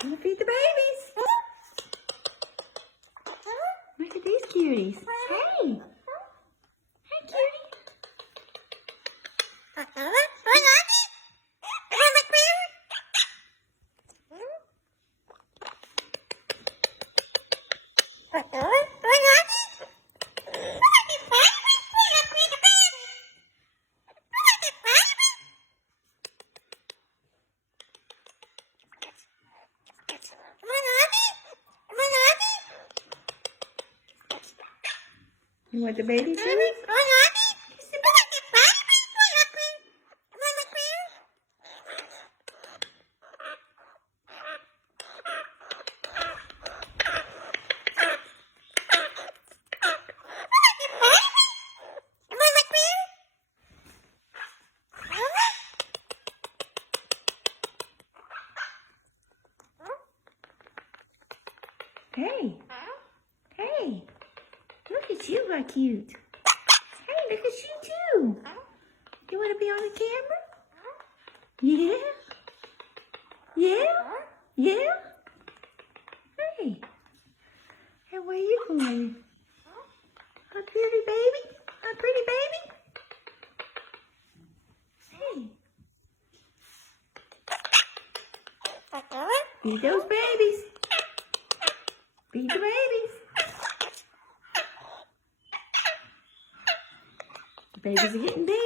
I'm gonna feed the babies. Look at these cuties. Hey. Hey, cutie. You want the baby food? Hey. Hey. Look at you, how cute. Hey, look at you too. You want to be on the camera? Yeah? Yeah? Yeah? Hey. Hey, where are you going? How pretty baby? How pretty baby? Hey. Feed those babies. Feed the babies. The babies are getting big.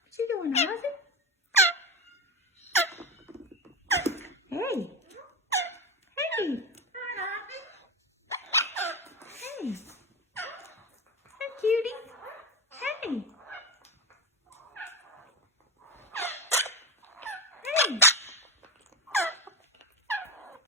What you doing, Ozzy? Hey. Hey. Hey. Hey, cutie. Hey. Hey.